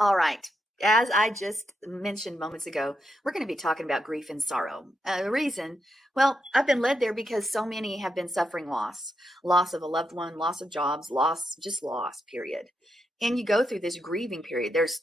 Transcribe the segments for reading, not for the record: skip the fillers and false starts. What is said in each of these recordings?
All right. As I just mentioned moments ago, we're going to be talking about grief and sorrow. The reason, well, I've been led there because so many have been suffering loss of a loved one, loss of jobs, just loss, period. And you go through this grieving period. There's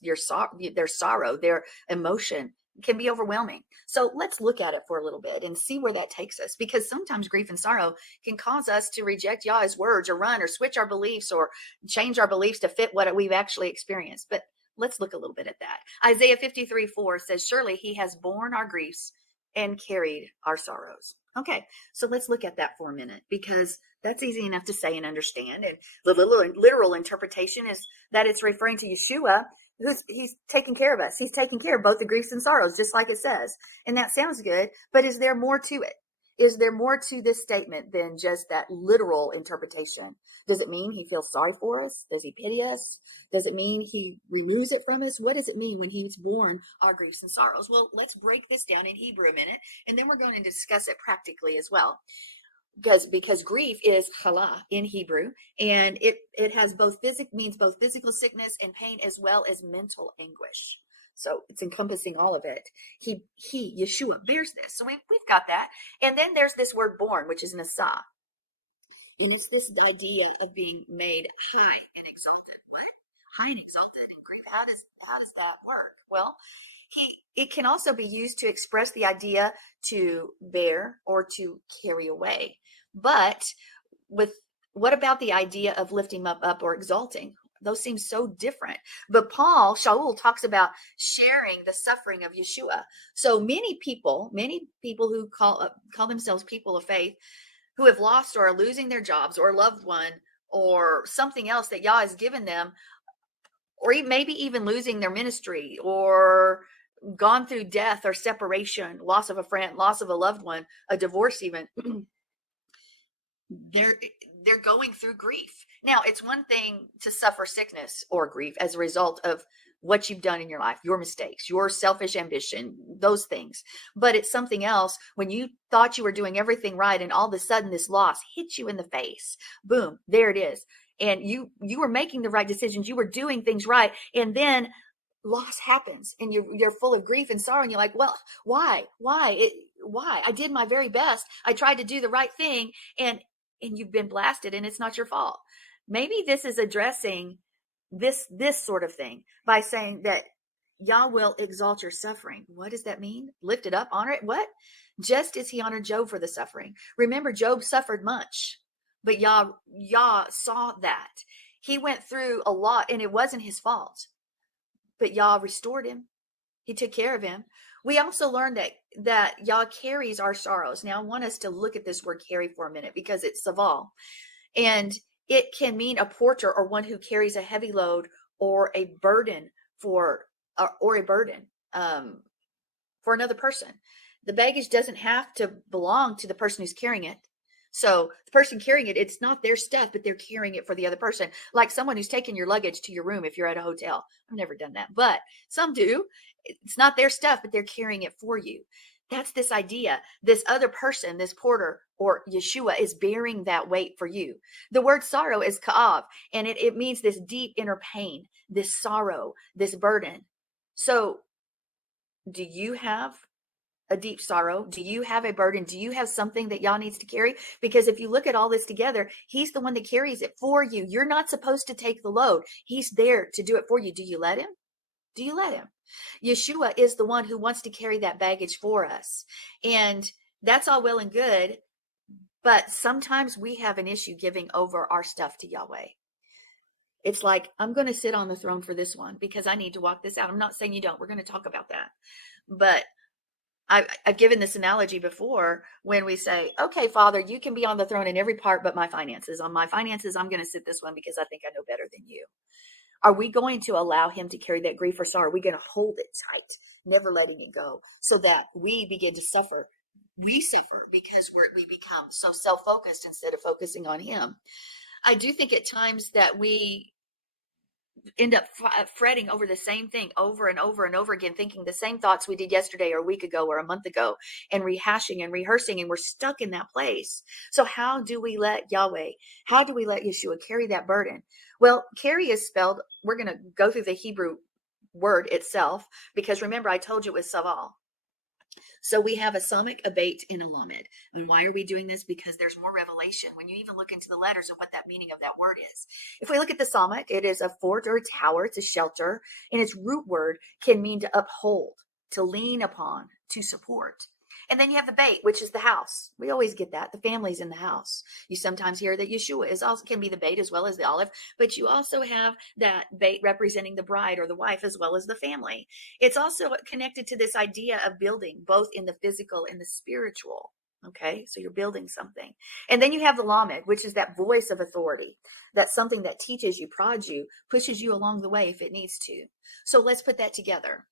sorrow, their emotion can be overwhelming. So let's look at it for a little bit and see where that takes us, because sometimes grief and sorrow can cause us to reject Yah's words, or run, or switch our beliefs, or change our beliefs to fit what we've actually experienced. But let's look a little bit at that. Isaiah 53:4 says, surely he has borne our griefs and carried our sorrows. Okay, so let's look at that for a minute, because that's easy enough to say and understand. And the literal interpretation is that it's referring to Yeshua, he's taking care of us. He's taking care of both the griefs and sorrows, just like it says. And that sounds good, but is there more to it? Is there more to this statement than just that literal interpretation? Does it mean he feels sorry for us? Does he pity us? Does it mean he removes it from us? What does it mean when he's borne our griefs and sorrows? Well, let's break this down in Hebrew a minute, and then we're going to discuss it practically as well. Because grief is chala in Hebrew, and it has means both physical sickness and pain, as well as mental anguish. So it's encompassing all of it. Yeshua bears this. So we've got that. And then there's this word born, which is nasa. And it's this idea of being made high and exalted. What? High and exalted in Greek. How does that work? Well, it can also be used to express the idea to bear or to carry away. But what about the idea of lifting up or exalting? Those seem so different. But Shaul talks about sharing the suffering of Yeshua. So many people who call themselves people of faith, who have lost or are losing their jobs or a loved one or something else that Yah has given them, or maybe even losing their ministry, or gone through death or separation, loss of a friend, loss of a loved one, a divorce even, they're going through grief. Now, it's one thing to suffer sickness or grief as a result of what you've done in your life, your mistakes, your selfish ambition, those things. But it's something else when you thought you were doing everything right, and all of a sudden this loss hits you in the face. Boom, there it is. And you were making the right decisions. You were doing things right. And then loss happens, and you're full of grief and sorrow. And you're like, well, why? I did my very best. I tried to do the right thing, and you've been blasted, and it's not your fault. Maybe this is addressing this sort of thing by saying that Yah will exalt your suffering. What does that mean? Lift it up, honor it. What? Just as he honored Job for the suffering. Remember, Job suffered much, but Yah saw that. He went through a lot, and it wasn't his fault, but Yah restored him. He took care of him. We also learned that Yah carries our sorrows. Now, I want us to look at this word carry for a minute, because it's saval. And it can mean a porter, or one who carries a heavy load, or a burden for another person. The baggage doesn't have to belong to the person who's carrying it. So the person carrying it, it's not their stuff, but they're carrying it for the other person. Like someone who's taking your luggage to your room if you're at a hotel. I've never done that, but some do. It's not their stuff, but they're carrying it for you. That's this idea. This other person, this porter or Yeshua, is bearing that weight for you. The word sorrow is ka'av, and it means this deep inner pain, this sorrow, this burden. So do you have a deep sorrow? Do you have a burden? Do you have something that Yah needs to carry? Because if you look at all this together, he's the one that carries it for you. You're not supposed to take the load. He's there to do it for you. Do you let him? Do you let him? Yeshua is the one who wants to carry that baggage for us. And that's all well and good, but sometimes we have an issue giving over our stuff to Yahweh. It's like, I'm going to sit on the throne for this one because I need to walk this out. I'm not saying you don't. We're going to talk about that. But I've given this analogy before when we say, okay, Father, you can be on the throne in every part but my finances. On my finances, I'm going to sit this one because I think I know better than you. Are we going to allow him to carry that grief or sorrow? Are we going to hold it tight, never letting it go, so that we begin to suffer? We suffer because we become so self-focused instead of focusing on him. I do think at times that we end up fretting over the same thing over and over and over again, thinking the same thoughts we did yesterday or a week ago or a month ago, and rehashing and rehearsing, and we're stuck in that place. So how do we let Yahweh, how do we let Yeshua carry that burden? Well, carry is spelled, we're going to go through the Hebrew word itself, because remember, I told you it was Saval. So we have a Samach, a Beit, and a Lamed. And why are we doing this? Because there's more revelation when you even look into the letters of what that meaning of that word is. If we look at the Samach, it is a fort or a tower. It's a shelter. And its root word can mean to uphold, to lean upon, to support. And then you have the Beit, which is the house. We always get that. The family's in the house. You sometimes hear that Yeshua is also can be the Beit as well as the olive, but you also have that Beit representing the bride or the wife as well as the family. It's also connected to this idea of building both in the physical and the spiritual. Okay, so you're building something. And then you have the Lamed, which is that voice of authority. That's something that teaches you, prods you, pushes you along the way if it needs to. So let's put that together.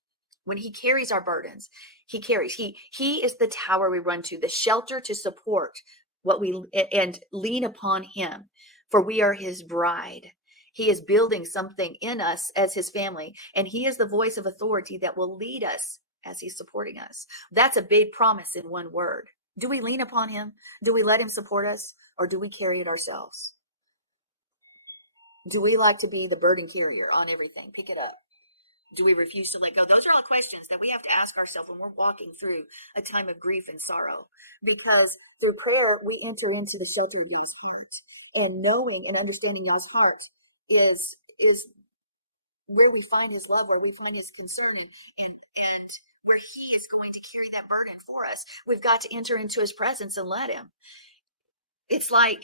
When he carries our burdens, he is the tower we run to, the shelter to support what we and lean upon him, for we are his bride. He is building something in us as his family, and he is the voice of authority that will lead us as he's supporting us. That's a big promise in one word. Do we lean upon him? Do we let him support us, or do we carry it ourselves? Do we like to be the burden carrier on everything? Pick it up. Do we refuse to let go? Those are all questions that we have to ask ourselves when we're walking through a time of grief and sorrow. Because through prayer, we enter into the shelter of Yah's heart. And knowing and understanding Yah's heart is where we find his love, where we find his concern, and where he is going to carry that burden for us. We've got to enter into his presence and let him. It's like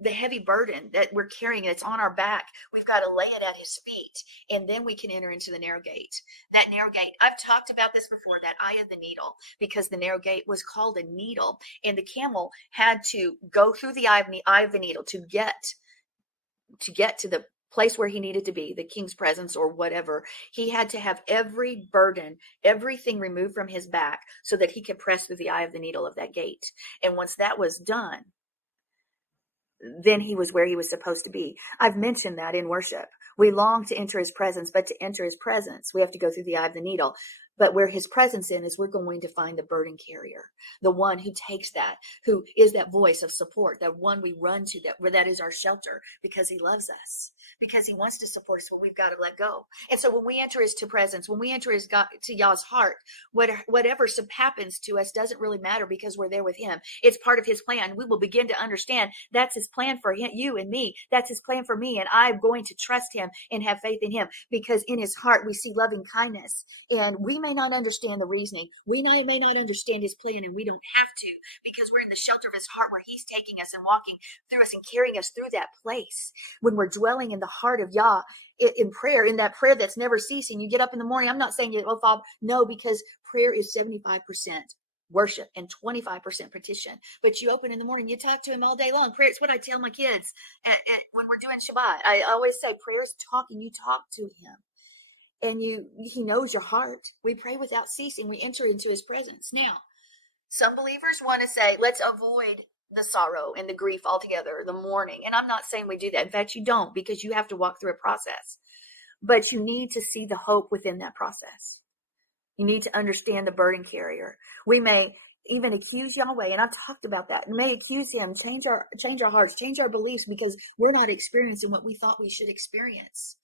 the heavy burden that we're carrying that's on our back. We've got to lay it at his feet, and then we can enter into the narrow gate. That narrow gate, I've talked about this before, that eye of the needle, because the narrow gate was called a needle, and the camel had to go through the eye of the needle to get to the place where he needed to be, the king's presence or whatever. He had to have every burden, everything removed from his back so that he could press through the eye of the needle of that gate. And once that was done, then he was where he was supposed to be. I've mentioned that in worship. We long to enter his presence, but to enter his presence, we have to go through the eye of the needle. But where his presence is we're going to find the burden carrier, the one who takes that, who is that voice of support, that one we run to, that is our shelter, because he loves us, because he wants to support us, but we've got to let go. And so when we enter his presence, when we enter his God, to Yah's heart, whatever happens to us doesn't really matter, because we're there with him. It's part of his plan. We will begin to understand that's his plan for him, you and me. That's his plan for me. And I'm going to trust him and have faith in him, because in his heart we see loving kindness. And we may not understand the reasoning. We may not understand his plan, and we don't have to, because we're in the shelter of his heart, where he's taking us and walking through us and carrying us through that place. When we're dwelling in the heart of Yah in prayer, in that prayer that's never ceasing. You get up in the morning. I'm not saying, oh, Father, no, because prayer is 75% worship and 25% petition. But you open in the morning, you talk to him all day long. Prayer, it's what I tell my kids when we're doing Shabbat. I always say, prayer is talking. You talk to him. And he knows your heart. We pray without ceasing. We enter into his presence. Now, some believers want to say, let's avoid the sorrow and the grief altogether, the mourning. And I'm not saying we do that. In fact, you don't, because you have to walk through a process. But you need to see the hope within that process. You need to understand the burden carrier. We may even accuse Yahweh, and I've talked about that. We may accuse him, change our hearts, change our beliefs, because we're not experiencing what we thought we should experience.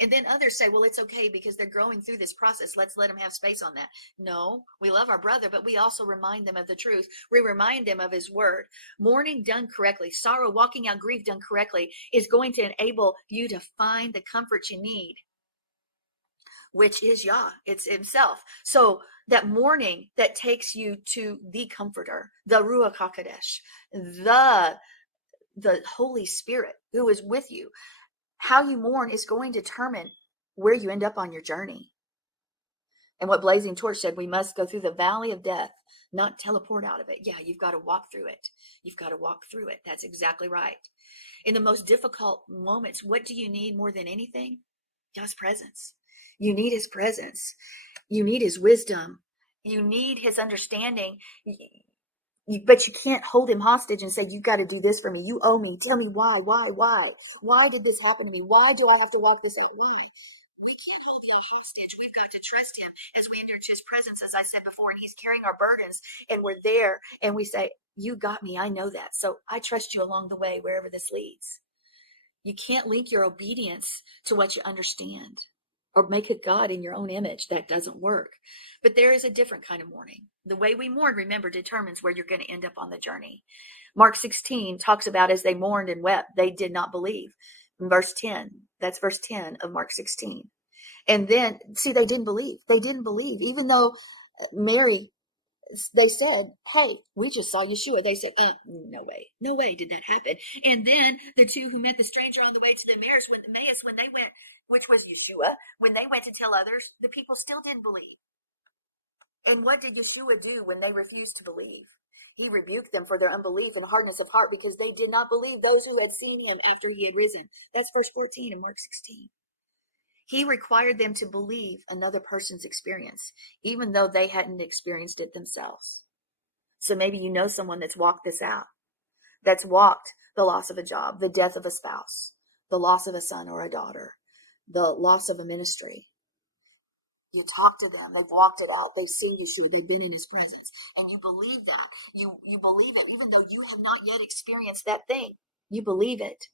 And then others say, well, it's okay because they're growing through this process. Let's let them have space on that. No, we love our brother, but we also remind them of the truth. We remind them of his word. Mourning done correctly, sorrow, walking out grief done correctly is going to enable you to find the comfort you need, which is Yah, it's himself. So that mourning that takes you to the comforter, the Ruach HaKodesh, the Holy Spirit who is with you. How you mourn is going to determine where you end up on your journey. And what Blazing Torch said, we must go through the valley of death, not teleport out of it. Yeah, you've got to walk through it. You've got to walk through it. That's exactly right. In the most difficult moments, what do you need more than anything? God's presence. You need his presence. You need his wisdom. You need his understanding. But you can't hold him hostage and say, you've got to do this for me. You owe me. Tell me why? Why did this happen to me? Why do I have to walk this out? Why? We can't hold Yah hostage. We've got to trust him as we enter into his presence, as I said before, and he's carrying our burdens, and we're there, and we say, you got me. I know that. So I trust you along the way, wherever this leads. You can't link your obedience to what you understand. or make a God in your own image. That doesn't work. But there is a different kind of mourning. The way we mourn, remember, determines where you're going to end up on the journey. Mark 16 talks about as they mourned and wept, they did not believe. In verse 10, that's verse 10 of Mark 16. And then, see, they didn't believe. They didn't believe. Even though Mary, they said, hey, we just saw Yeshua. They said, no way did that happen. And then the two who met the stranger on the way to the Emmaus, when they went, which was Yeshua, when they went to tell others, the people still didn't believe. And what did Yeshua do when they refused to believe? He rebuked them for their unbelief and hardness of heart because they did not believe those who had seen him after he had risen. That's verse 14 in Mark 16. He required them to believe another person's experience, even though they hadn't experienced it themselves. So maybe you know someone that's walked this out, that's walked the loss of a job, the death of a spouse, the loss of a son or a daughter, the loss of a ministry. You talk to them, they've walked it out, they've seen Yeshua, they've been in his presence, and you believe that. You believe it, even though you have not yet experienced that thing. You believe it.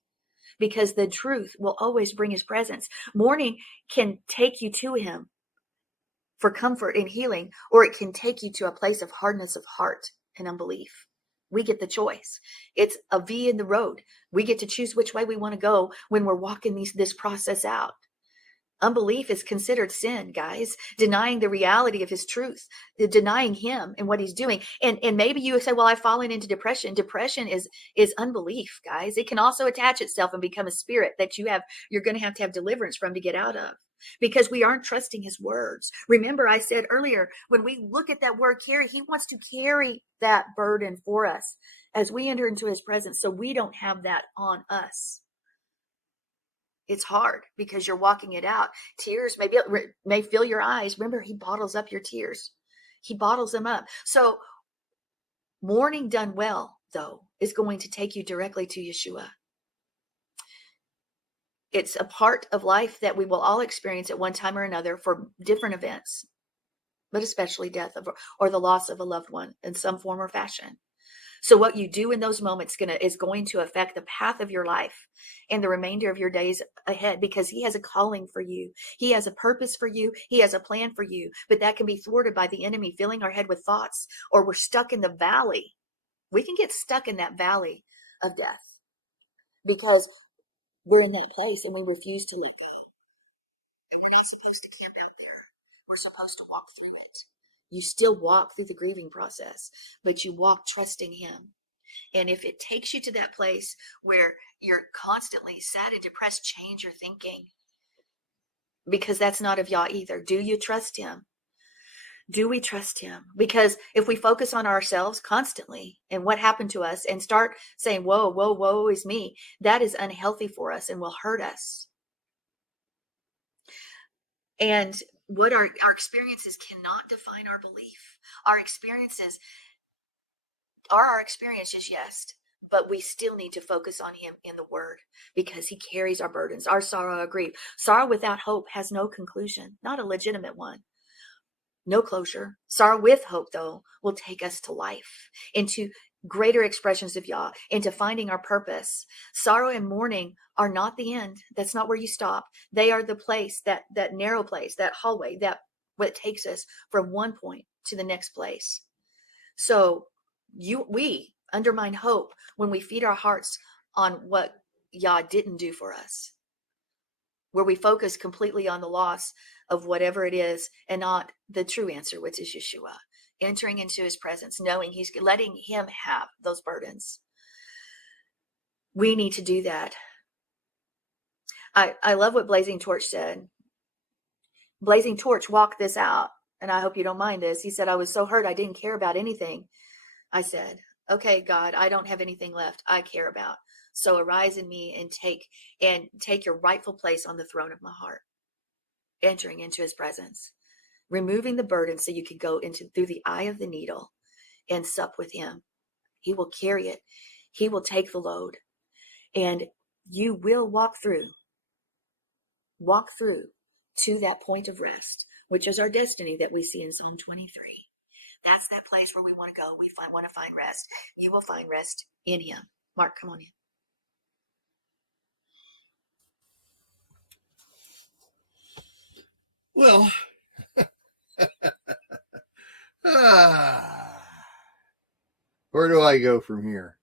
Because the truth will always bring his presence. Mourning can take you to him for comfort and healing, or it can take you to a place of hardness of heart and unbelief. We get the choice. It's a V in the road. We get to choose which way we want to go when we're walking this process out. Unbelief is considered sin, guys. Denying the reality of his truth, denying him and what he's doing. And maybe you say, well, I've fallen into depression. Depression is unbelief, guys. It can also attach itself and become a spirit that you're going to have deliverance from to get out of, because we aren't trusting his words. Remember, I said earlier, when we look at that word carry, he wants to carry that burden for us as we enter into his presence, so we don't have that on us. It's hard because you're walking it out. Tears may fill your eyes. Remember, he bottles up your tears. He bottles them up. So mourning done well, though, is going to take you directly to Yeshua. It's a part of life that we will all experience at one time or another for different events, but especially death or the loss of a loved one in some form or fashion. So what you do in those moments is going to affect the path of your life and the remainder of your days ahead, because he has a calling for you. He has a purpose for you. He has a plan for you, but that can be thwarted by the enemy filling our head with thoughts, or we're stuck in the valley. We can get stuck in that valley of death because we're in that place and we refuse to let go. And we're not supposed to camp out there. We're supposed to walk through it. You still walk through the grieving process, but you walk trusting him. And if it takes you to that place where you're constantly sad and depressed, change your thinking, because that's not of Yah either. Do you trust him? Do we trust him? Because if we focus on ourselves constantly and what happened to us and start saying, woe is me, that is unhealthy for us and will hurt us. And what our experiences cannot define our belief. Our experiences are our experiences, yes, but we still need to focus on him in the word, because he carries our burdens, our sorrow, our grief. Sorrow without hope has no conclusion, not a legitimate one. No closure. Sorrow with hope, though, will take us to life, into greater expressions of Yah, into finding our purpose. Sorrow and mourning are not the end. That's not where you stop. They are the place, that narrow place, that hallway, that what takes us from one point to the next place. So we undermine hope when we feed our hearts on what Yah didn't do for us, where we focus completely on the loss of whatever it is and not the true answer, which is Yeshua. Entering into his presence, knowing he's letting him have those burdens. We need to do that. I love what Blazing Torch said. Blazing Torch walked this out, and I hope you don't mind this. He said, I was so hurt I didn't care about anything. I said, okay, God, I don't have anything left I care about. So arise in me and take your rightful place on the throne of my heart. Entering into his presence, removing the burden so you can go through the eye of the needle and sup with him. He will carry it. He will take the load, and you will walk through to that point of rest, which is our destiny that we see in Psalm 23. That's that place where we want to go. We want to find rest. You will find rest in him. Mark, come on in. Well, where do I go from here?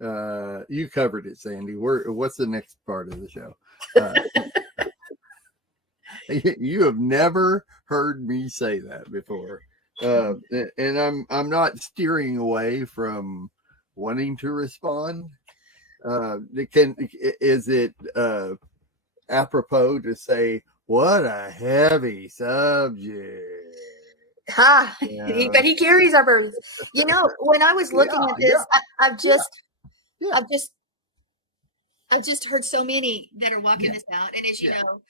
You covered it, Sandy. What's the next part of the show? You have never heard me say that before, and I'm not steering away from wanting to respond. Is it apropos to say what a heavy subject? Ha! Yeah, But he carries our burdens. You know, when I was looking at this, I've just heard so many that are walking this out, and as you know,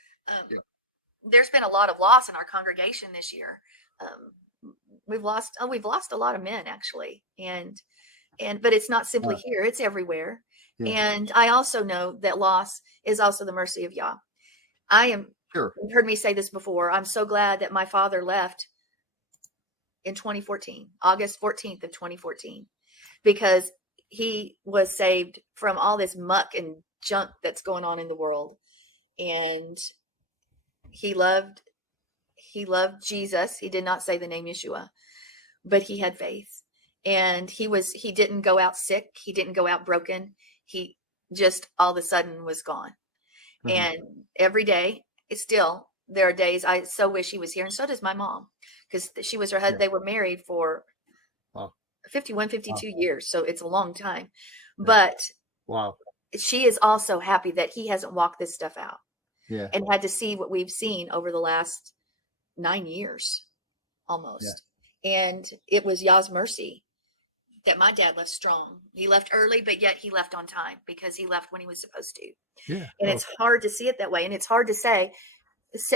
there's been a lot of loss in our congregation this year. We've lost a lot of men actually, but it's not simply here; it's everywhere. And I also know that loss is also the mercy of Yah. You've heard me say this before. I'm so glad that my father left in 2014, August 14th of 2014, because he was saved from all this muck and junk that's going on in the world. And he loved Jesus. He did not say the name Yeshua, but he had faith. And he didn't go out sick. He didn't go out broken. He just all of a sudden was gone. Mm-hmm. And every day, there are days I so wish he was here. And so does my mom, because she was her husband. They were married for 51, 52 years. So it's a long time. But she is also happy that he hasn't walked this stuff out and had to see what we've seen over the last 9 years almost. And it was Yah's mercy that my dad left strong. He left early, but yet he left on time because he left when he was supposed to. Yeah. And it's hard to see it that way. And it's hard to say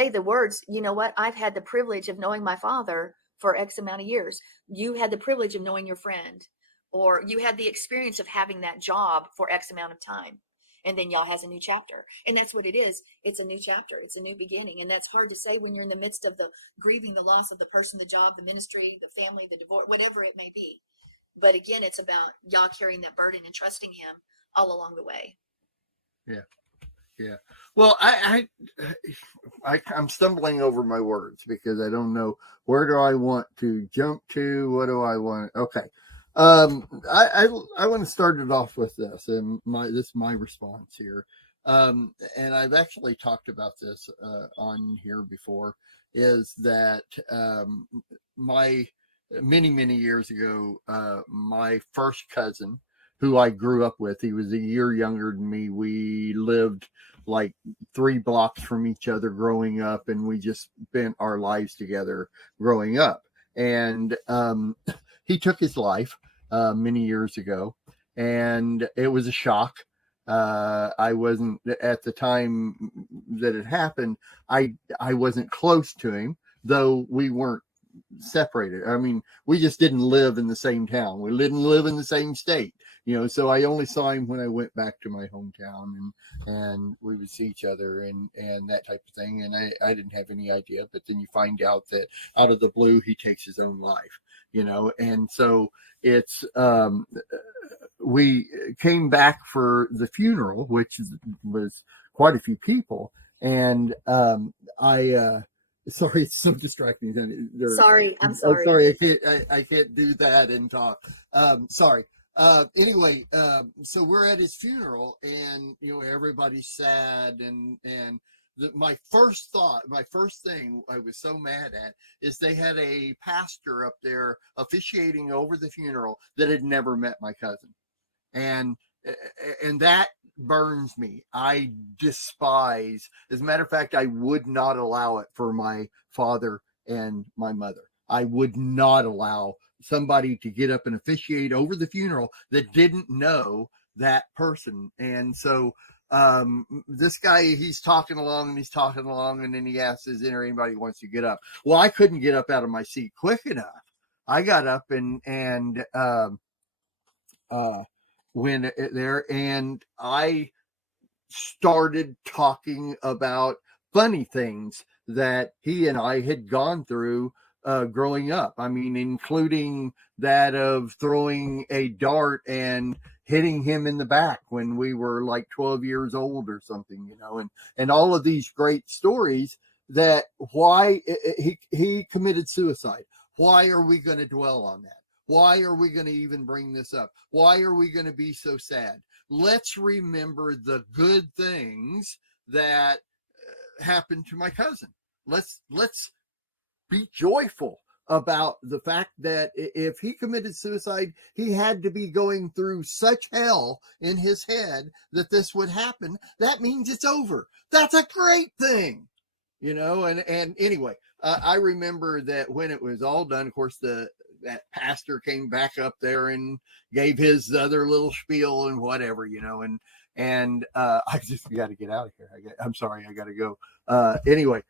the words, you know what? I've had the privilege of knowing my father for X amount of years. You had the privilege of knowing your friend, or you had the experience of having that job for X amount of time. And then Yah has a new chapter. And that's what it is. It's a new chapter. It's a new beginning. And that's hard to say when you're in the midst of the grieving, the loss of the person, the job, the ministry, the family, the divorce, whatever it may be. But again, it's about Yah carrying that burden and trusting him all along the way. Yeah. Well, I'm stumbling over my words because I don't know where do I want to jump to. What do I want? Okay. I want to start it off with this, and this is my response here. And I've actually talked about this on here before. Is that many years ago, my first cousin, who I grew up with, he was a year younger than me. We lived like 3 blocks from each other growing up, and we just spent our lives together growing up. And he took his life many years ago, and it was a shock. I wasn't at the time that it happened. I wasn't close to him, though we weren't separated. I mean, we just didn't live in the same town. We didn't live in the same state, so I only saw him when I went back to my hometown, and we would see each other and that type of thing. And I didn't have any idea, but then you find out that out of the blue, he takes his own life, and so it's, we came back for the funeral, which was quite a few people. And sorry, it's so distracting. Sorry, I'm sorry. Sorry, I can't do that and talk. Sorry. Anyway, so we're at his funeral, and everybody's sad, and my first thing I was so mad at is they had a pastor up there officiating over the funeral that had never met my cousin, and that burns me. I despise. As a matter of fact, I would not allow it for my father and my mother. I would not allow somebody to get up and officiate over the funeral that didn't know that person. And so this guy, he's talking along, and then he asks, is there anybody who wants to get up? Well, I couldn't get up out of my seat quick enough. I got up and went there, and I started talking about funny things that he and I had gone through growing up. I mean, including that of throwing a dart and hitting him in the back when we were like 12 years old or something, and all of these great stories that why he committed suicide. Why are we going to dwell on that? Why are we going to even bring this up? Why are we going to be so sad? Let's remember the good things that happened to my cousin. Let's be joyful about the fact that if he committed suicide, he had to be going through such hell in his head that this would happen. That means it's over. That's a great thing, and anyway, I remember that when it was all done, of course, that pastor came back up there and gave his other little spiel and whatever, and I just got to get out of here. I'm sorry, I got to go. Anyway,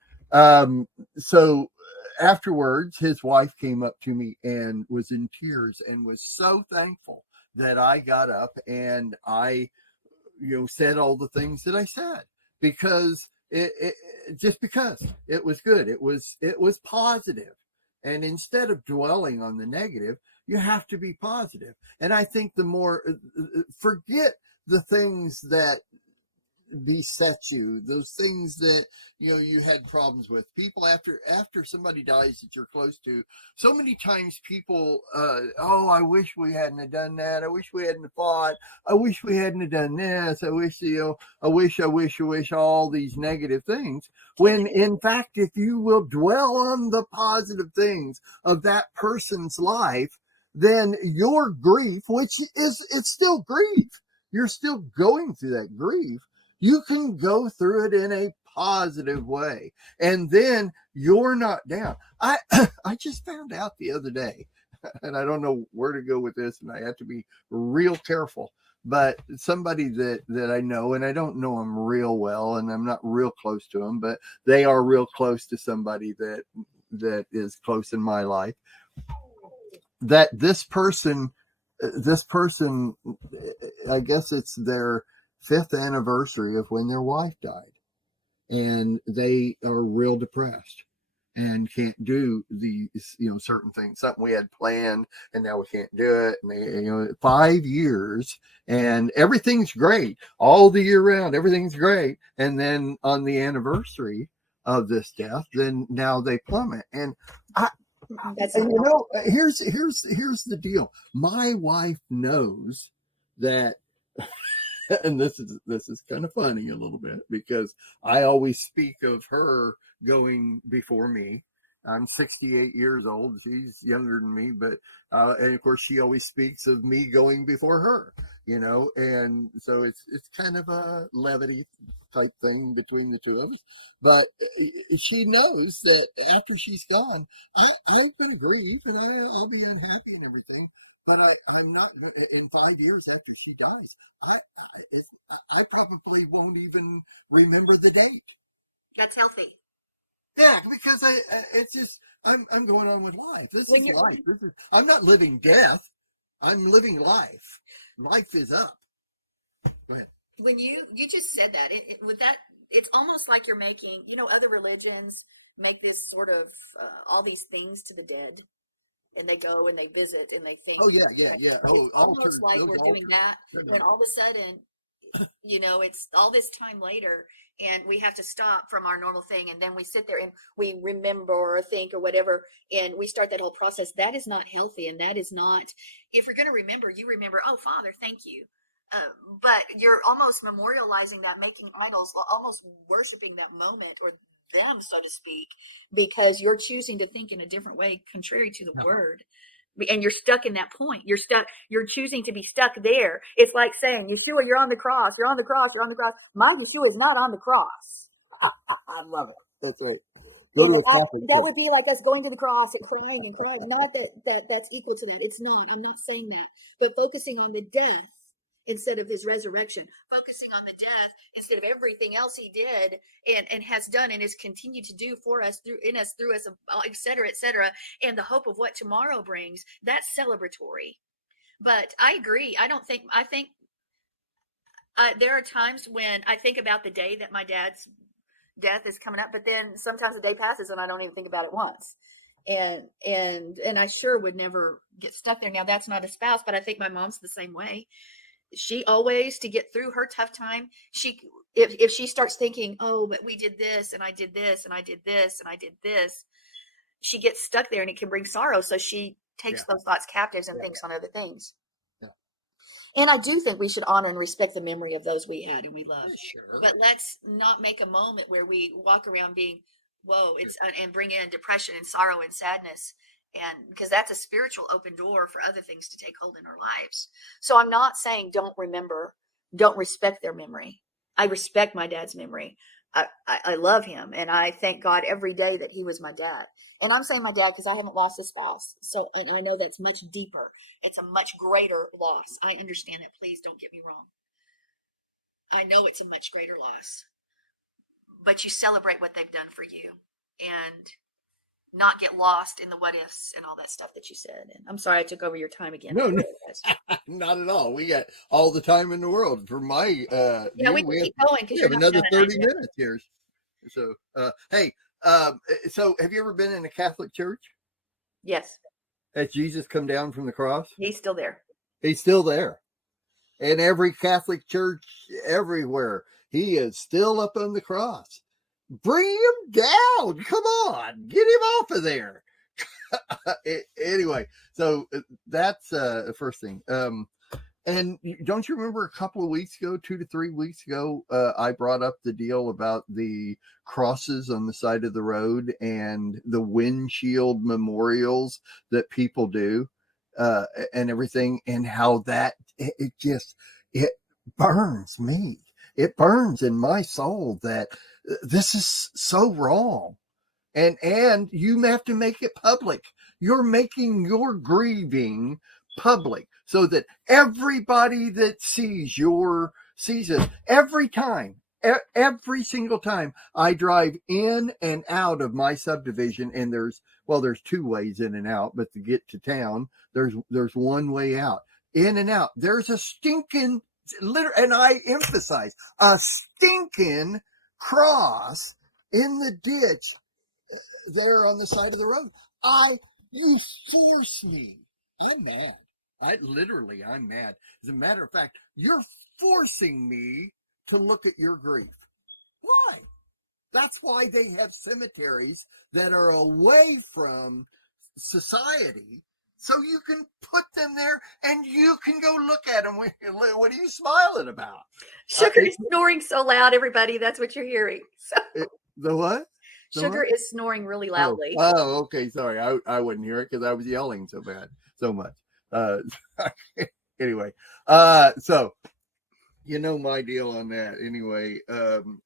so afterwards, his wife came up to me and was in tears and was so thankful that I got up and I, said all the things that I said, because because it was good. It was positive. And instead of dwelling on the negative, you have to be positive. And I think the more, forget the things that beset you, those things that you had problems with. People, after somebody dies that you're close to, so many times people I wish we hadn't have done that, I wish we hadn't have fought, I wish we hadn't have done this, I wish all these negative things, when in fact, if you will dwell on the positive things of that person's life, then your grief, which it's still grief, you're still going through that grief, you can go through it in a positive way, and then you're not down. I just found out the other day, and I don't know where to go with this, and I have to be real careful, but somebody that I know, and I don't know them real well, and I'm not real close to them, but they are real close to somebody that is close in my life, that this person, I guess it's their 5th anniversary of when their wife died, and they are real depressed and can't do these, certain things, something we had planned, and now we can't do it. And they, 5 years and everything's great all the year round. Everything's great. And then on the anniversary of this death, then now they plummet. And here's the deal. My wife knows that. And this is kind of funny a little bit, because I always speak of her going before me. I'm 68 years old. She's younger than me, but and of course she always speaks of me going before her, and so it's kind of a levity type thing between the two of us. But she knows that after she's gone, I'm going to grieve, and I'll be unhappy and everything. But I'm not, in 5 years after she dies, I probably won't even remember the date. That's healthy. Yeah, because it's just, I'm going on with life. This is life. I'm not living death. I'm living life. Life is up. Go ahead. When you just said that, with that, it's almost like you're making, other religions make this sort of all these things to the dead. And they go and they visit and they think. Oh, yeah. It's almost like we're doing that. When all of a sudden, it's all this time later, and we have to stop from our normal thing. And then we sit there and we remember or think or whatever, and we start that whole process. That is not healthy. And that is not, if you're going to remember, you remember, oh, Father, thank you. But you're almost memorializing that, making idols, almost worshiping that moment or them, so to speak, because you're choosing to think in a different way, contrary to the word. And you're stuck in that point. You're choosing to be stuck there. It's like saying, Yeshua, you're on the cross. You're on the cross. You're on the cross. My Yeshua is not on the cross. I love it. That's right. That would be like us going to the cross and crying. Not that's equal to that. It's not. I'm not saying that. But focusing on the death instead of his resurrection, focusing on the death instead of everything else he did and has done and is continued to do for us, through us, et cetera, and the hope of what tomorrow brings. That's celebratory. But I agree. I think there are times when I think about the day that my dad's death is coming up, but then sometimes the day passes and I don't even think about it once. And I sure would never get stuck there. Now, that's not a spouse, but I think my mom's the same way. she always, to get through her tough time, if she starts thinking, oh, but we did this and I did this and I did this and I did this, she gets stuck there and it can bring sorrow. So she takes those thoughts captives and thinks on other things. Yeah. And I do think we should honor and respect the memory of those we had and we love. Sure. But let's not make a moment where we walk around being, whoa, and bring in depression and sorrow and sadness. And because that's a spiritual open door for other things to take hold in our lives. So I'm not saying don't remember, don't respect their memory. I respect my dad's memory. I love him. And I thank God every day that he was my dad. And I'm saying my dad because I haven't lost a spouse. So, and I know that's much deeper. It's a much greater loss. I understand that. Please don't get me wrong. I know it's a much greater loss. But you celebrate what they've done for you. And not get lost in the what ifs and all that stuff that you said. And I'm sorry I took over your time again. No, not at all. We got all the time in the world for my we can keep going because we have another 30 minutes here. So hey, so have you ever been in a Catholic church? Yes. Has Jesus come down from the cross? He's still there. He's still there. In every Catholic church everywhere, he is still up on the cross. Bring him down. Come on. Get him off of there. Anyway, so that's the first thing. And don't you remember a couple of weeks ago, 2 to 3 weeks ago, I brought up the deal about the crosses on the side of the road and the windshield memorials that people do and everything, and how that it burns me. It burns in my soul that this is so wrong. And you have to make it public. You're making your grieving public so that everybody that sees it every single time I drive in and out of my subdivision. And there's 2 ways in and out, but to get to town, there's one way out. In and out. There's a stinking, and I emphasize, a stinking cross in the ditch there on the side of the road. You seriously, I'm mad. I'm mad. As a matter of fact, you're forcing me to look at your grief. Why? That's why they have cemeteries that are away from society, so you can put them there and you can go look at them. What are you smiling about? Sugar is snoring so loud, everybody. That's what you're hearing. So. The what? Sugar is snoring really loudly. Oh, okay. Sorry. I wouldn't hear it because I was yelling so much. Anyway, so you know my deal on that. Anyway,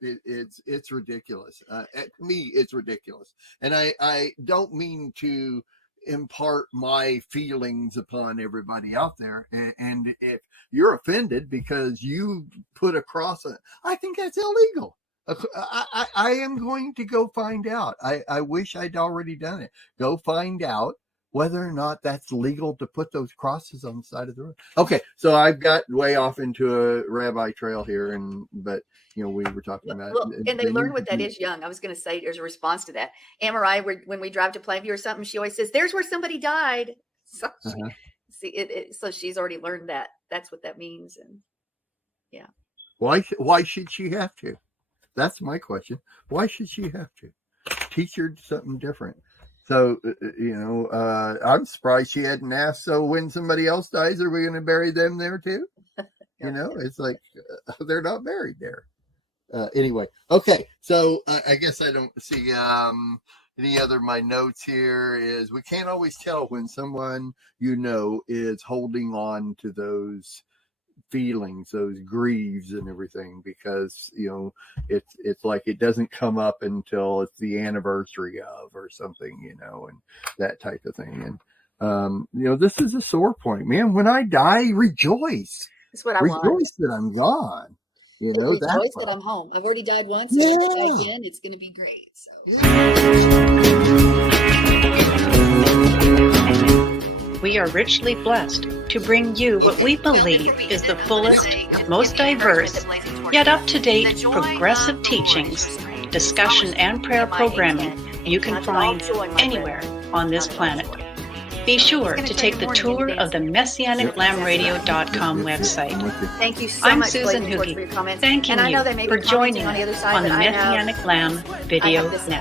it's ridiculous. To me, it's ridiculous. And I don't mean to impart my feelings upon everybody out there. And if you're offended because you put a cross on it, I think that's illegal. I am going to go find out. I wish I'd already done it. Go find out whether or not that's legal to put those crosses on the side of the road. Okay, so I've got way off into a rabbi trail here, but we were talking about. Well, and they learn what that is young. I was going to say there's a response to that. Amarillo, when we drive to Plainview or something, she always says, "There's where somebody died." So so she's already learned that. That's what that means, and yeah. Why should she have to? That's my question. Why should she have to? Teach her something different. So, I'm surprised she hadn't asked, so when somebody else dies, are we going to bury them there too? It's like they're not buried there. Anyway, okay. So I guess I don't see any other. My notes here is we can't always tell when someone is holding on to those feelings, those grieves and everything, because it's like it doesn't come up until it's the anniversary of or something, and that type of thing. And this is a sore point, man. When I die, rejoice. That's what I rejoice want. That I'm gone. Rejoice that I'm home. I've already died once. Yeah. If I die again, it's going to be great. So. We are richly blessed to bring you what we believe is the fullest, most diverse, yet up-to-date progressive teachings, discussion, and prayer programming you can find anywhere on this planet. Be sure gonna to tell you take the more tour in of the advance. MessianicLambRadio.com I'm website. with you. Thank you so I'm much, Susan Blazing Torch, for Hoogie, your comments. thanking And I know you they may for be commenting joining on the other us side, on the but Messianic Lamb I Video have this Network.